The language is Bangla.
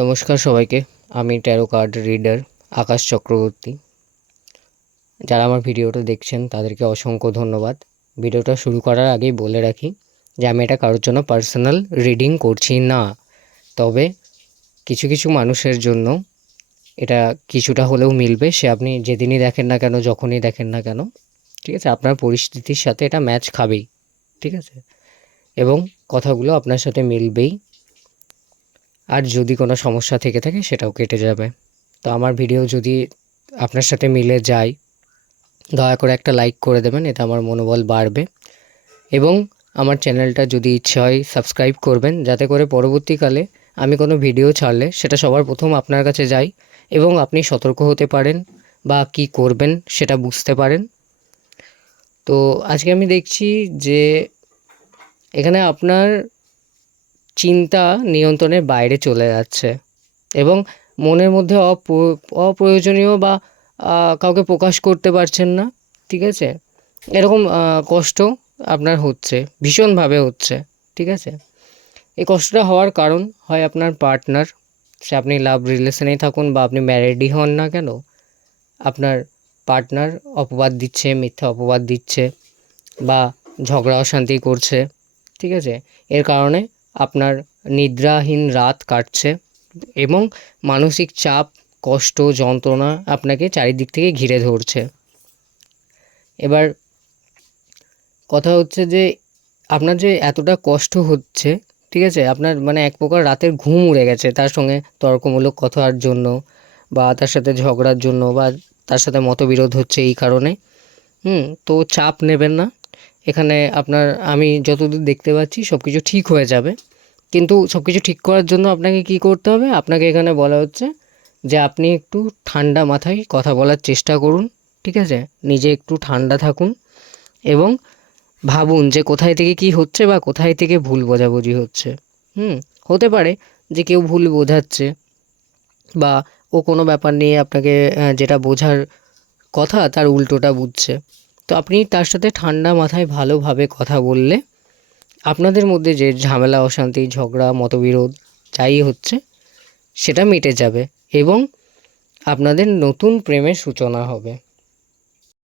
নমস্কার সবাইকে। আমি tarot card reader Akash Chakraborty. যারা আমার ভিডিওটা দেখছেন, তাদেরকে অসংখ্য ধন্যবাদ। ভিডিওটা শুরু করার আগেই বলে রাখি যে, আমি এটা কারোর জন্য পার্সোনাল রিডিং করছি না। তবে কিছু কিছু মানুষের জন্য এটা কিছুটা হলেও মিলবে। সে আপনি যেদিনই দেখেন না কেন, যখনই দেখেন না কেন, ঠিক আছে, আপনার পরিস্থিতির সাথে এটা ম্যাচ খাবেই, ঠিক আছে? এবং কথাগুলো আপনার সাথে মিলবেই। আর যদি কোনো সমস্যা থেকে থাকে সেটাও কেটে যাবে। তো আমার ভিডিও যদি আপনার সাথে মিলে যায়, দয়া করে একটা লাইক করে দেবেন, এতে আমার মনোবল বাড়বে। এবং আমার চ্যানেলটা যদি ইচ্ছে হয় সাবস্ক্রাইব করবেন, যাতে করে পরবর্তীকালে আমি কোনো ভিডিও ছাড়লে সেটা সবার প্রথম আপনার কাছে যায় এবং আপনি সতর্ক হতে পারেন বা কি করবেন সেটা বুঝতে পারেন। তো আজকে আমি দেখছি যে এখানে আপনার চিন্তা নিয়ন্ত্রণের বাইরে চলে যাচ্ছে এবং মনের মধ্যে অপ্র- অপ্রয়োজনীয় বা কাউকে প্রকাশ করতে পারছেন না, ঠিক আছে? এরকম কষ্ট আপনার হচ্ছে, ভীষণভাবে হচ্ছে, ঠিক আছে? এই কষ্টটা হওয়ার কারণ হয় আপনার পার্টনার, সে আপনি লাভ রিলেশনেই থাকুন বা আপনি ম্যারেডই হন না কেন, আপনার পার্টনার অপবাদ দিচ্ছে, মিথ্যা অপবাদ দিচ্ছে বা ঝগড়া অশান্তি করছে, ঠিক আছে? এর কারণে আপনার নিদ্রাহীন রাত কাটছে এবং মানসিক চাপ, কষ্ট, যন্ত্রণা আপনাকে চারিদিক থেকে ঘিরে ধরছে। এবার কথা হচ্ছে যে, আপনার যে এতটা কষ্ট হচ্ছে, ঠিক আছে? আপনার মানে এক প্রকার রাতের ঘুম উড়ে গেছে তার সঙ্গে তর্কমূলক কথার জন্য বা তার সাথে ঝগড়ার জন্য বা তার সাথে মতবিরোধ হচ্ছে এই কারণে। হুম, তো চাপ নেবেন না। এখানে আপনার, আমি যতদূর দেখতে পাচ্ছি সব কিছু ঠিক হয়ে যাবে। কিন্তু সব কিছু ঠিক করার জন্য আপনাকে কি করতে হবে? আপনাকে এখানে বলা হচ্ছে যে আপনি একটু ঠান্ডা মাথায় কথা বলার চেষ্টা করুন, ঠিক আছে? নিজে একটু ঠান্ডা থাকুন এবং ভাবুন যে কোথায় থেকে কি হচ্ছে বা কোথায় থেকে ভুল বোঝাবুঝি হচ্ছে। হুম? হতে পারে যে কেউ ভুল বোঝাচ্ছে বা ও কোনো ব্যাপার নিয়ে আপনাকে যেটা বোঝার কথা তার উল্টোটা বুঝছে। তো আপনি তার সাথে ঠান্ডা মাথায় ভালোভাবে কথা বললে আপনাদের মধ্যে যে ঝামেলা, অশান্তি, ঝগড়া, মতবিরোধ যাই হচ্ছে, সেটা মিটে যাবে এবং আপনাদের নতুন প্রেমের সূচনা হবে।